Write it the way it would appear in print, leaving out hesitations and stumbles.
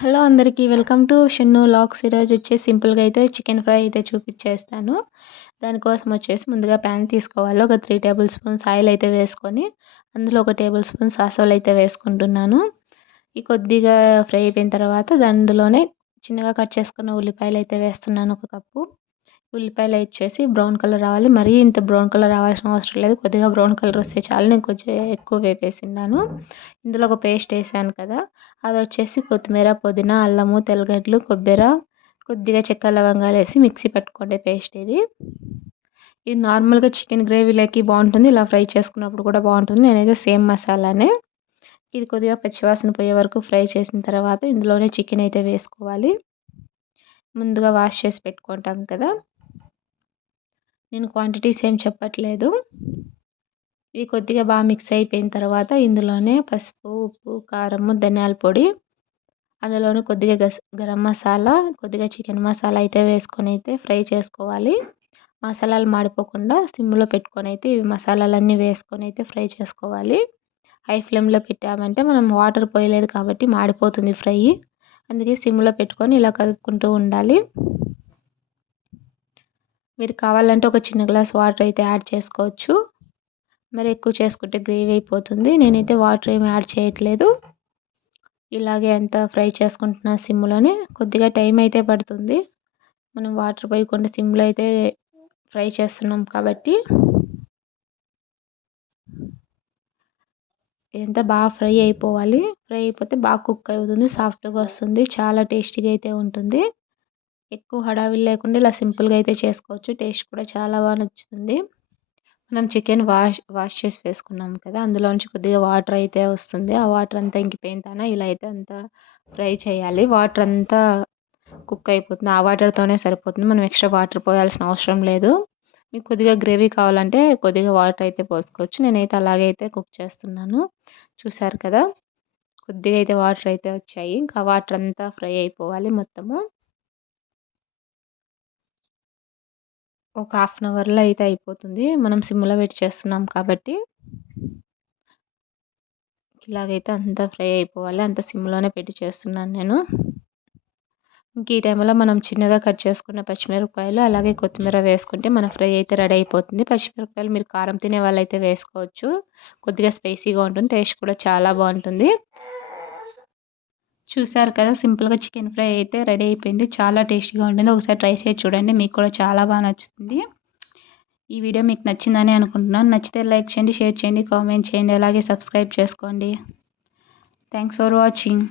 Hello అందరికీ welcome to Shannu logs. ఈరోజు వచ్చేసి సింపుల్గా అయితే చికెన్ ఫ్రై అయితే చూపించేస్తాను. దానికోసం వచ్చేసి ముందుగా ప్యాన్ తీసుకోవాలి. ఒక 3 టేబుల్ స్పూన్స్ ఆయిల్ అయితే వేసుకొని అందులో 1 టేబుల్ స్పూన్ సాసులు అయితే వేసుకుంటున్నాను. ఈ కొద్దిగా ఫ్రై అయిపోయిన తర్వాత అందులోనే చిన్నగా కట్ చేసుకున్న ఉల్లిపాయలు అయితే వేస్తున్నాను. ఒక కప్పు ఉల్లిపాయలు వచ్చేసి బ్రౌన్ కలర్ రావాలి. మరీ ఇంత బ్రౌన్ కలర్ రావాల్సిన అవసరం లేదు. కొద్దిగా బ్రౌన్ కలర్ వస్తే చాలు. నేను కొంచెం ఎక్కువ వేపేసినాను. ఇందులో ఒక పేస్ట్ వేసాను కదా, అది వచ్చేసి కొత్తిమీర, పుదీనా, అల్లము, తెల్లగడ్డలు, కొబ్బరి, కొద్దిగా చెక్క లవంగాలు వేసి మిక్సీ పట్టుకోండి పేస్ట్ ఇది. ఇది నార్మల్గా చికెన్ గ్రేవీలోకి బాగుంటుంది, ఇలా ఫ్రై చేసుకున్నప్పుడు కూడా బాగుంటుంది. నేనైతే సేమ్ మసాలానే. ఇది కొద్దిగా పచ్చివాసన పోయే వరకు ఫ్రై చేసిన తర్వాత ఇందులోనే చికెన్ అయితే వేసుకోవాలి. ముందుగా వాష్ చేసి పెట్టుకుంటాం కదా, నేను క్వాంటిటీస్ ఏం చెప్పట్లేదు. ఇది కొద్దిగా బాగా మిక్స్ అయిపోయిన తర్వాత ఇందులోనే పసుపు, ఉప్పు, కారము, ధనియాల పొడి, అందులోనే కొద్దిగా గరం మసాలా, కొద్దిగా చికెన్ మసాలా అయితే వేసుకొని అయితే ఫ్రై చేసుకోవాలి. మసాలాలు మాడిపోకుండా సిమ్లో పెట్టుకొని అయితే ఇవి మసాలాలన్నీ వేసుకొని అయితే ఫ్రై చేసుకోవాలి. హై ఫ్లేమ్లో పెట్టామంటే మనం వాటర్ పోయలేదు కాబట్టి మాడిపోతుంది ఫ్రై. అందుకే సిమ్లో పెట్టుకొని ఇలా కలుపుకుంటూ ఉండాలి. మీరు కావాలంటే ఒక చిన్న గ్లాస్ వాటర్ అయితే యాడ్ చేసుకోవచ్చు. మరి ఎక్కువ చేసుకుంటే గ్రేవీ అయిపోతుంది. నేనైతే వాటర్ ఏమి యాడ్ చేయట్లేదు. ఇలాగే అంతా ఫ్రై చేసుకుంటున్న సిమ్లోనే. కొద్దిగా టైం అయితే పడుతుంది, మనం వాటర్ పోయకుండా సిమ్లో అయితే ఫ్రై చేస్తున్నాం కాబట్టి. ఇదంతా బాగా ఫ్రై అయిపోవాలి. ఫ్రై అయిపోతే బాగా కుక్ అవుతుంది, సాఫ్ట్గా వస్తుంది, చాలా టేస్టీగా అయితే ఉంటుంది. ఎక్కువ హడావిడి లేకుండా ఇలా సింపుల్గా అయితే చేసుకోవచ్చు. టేస్ట్ కూడా చాలా బాగా నచ్చుతుంది. మనం చికెన్ వాష్ చేసి వేసుకున్నాం కదా, అందులోంచి కొద్దిగా వాటర్ అయితే వస్తుంది. ఆ వాటర్ అంతా ఇంకిపోయిన తర్వాత ఇలా అయితే అంతా ఫ్రై చేయాలి. వాటర్ అంతా కుక్ అయిపోతుంది, ఆ వాటర్తోనే సరిపోతుంది. మనం ఎక్స్ట్రా వాటర్ పోయాల్సిన అవసరం లేదు. మీకు కొద్దిగా గ్రేవీ కావాలంటే కొద్దిగా వాటర్ అయితే పోసుకోవచ్చు. నేనైతే అలాగే అయితే కుక్ చేస్తున్నాను. చూసారు కదా, కొద్దిగా అయితే వాటర్ అయితే వచ్చాయి. ఇంకా వాటర్ అంతా ఫ్రై అయిపోవాలి మొత్తము. ఒక హాఫ్ అన్ అవర్లో అయితే అయిపోతుంది, మనం సిమ్లో పెట్టి చేస్తున్నాం కాబట్టి. ఇలాగైతే అంతా ఫ్రై అయిపోవాలి, అంత సిమ్లోనే పెట్టి చేస్తున్నాను నేను. ఇంక ఈ టైంలో మనం చిన్నగా కట్ చేసుకున్న పచ్చిమిరపకాయలు అలాగే కొత్తిమీర వేసుకుంటే మన ఫ్రై అయితే రెడీ అయిపోతుంది. పచ్చిమిరపకాయలు మీరు కారం తినే వాళ్ళైతే వేసుకోవచ్చు. కొద్దిగా స్పైసీగా ఉంటుంది, టేస్ట్ కూడా చాలా బాగుంటుంది. చూసారు కదా, సింపుల్గా చికెన్ ఫ్రై అయితే రెడీ అయిపోయింది. చాలా టేస్టీగా ఉంటుంది. ఒకసారి ట్రై చేసి చూడండి, మీకు కూడా చాలా బాగా నచ్చుతుంది. ఈ వీడియో మీకు నచ్చిందని అనుకుంటున్నాను. నచ్చితే లైక్ చేయండి, షేర్ చేయండి, కామెంట్ చేయండి, అలాగే సబ్స్క్రైబ్ చేసుకోండి. Thanks for watching.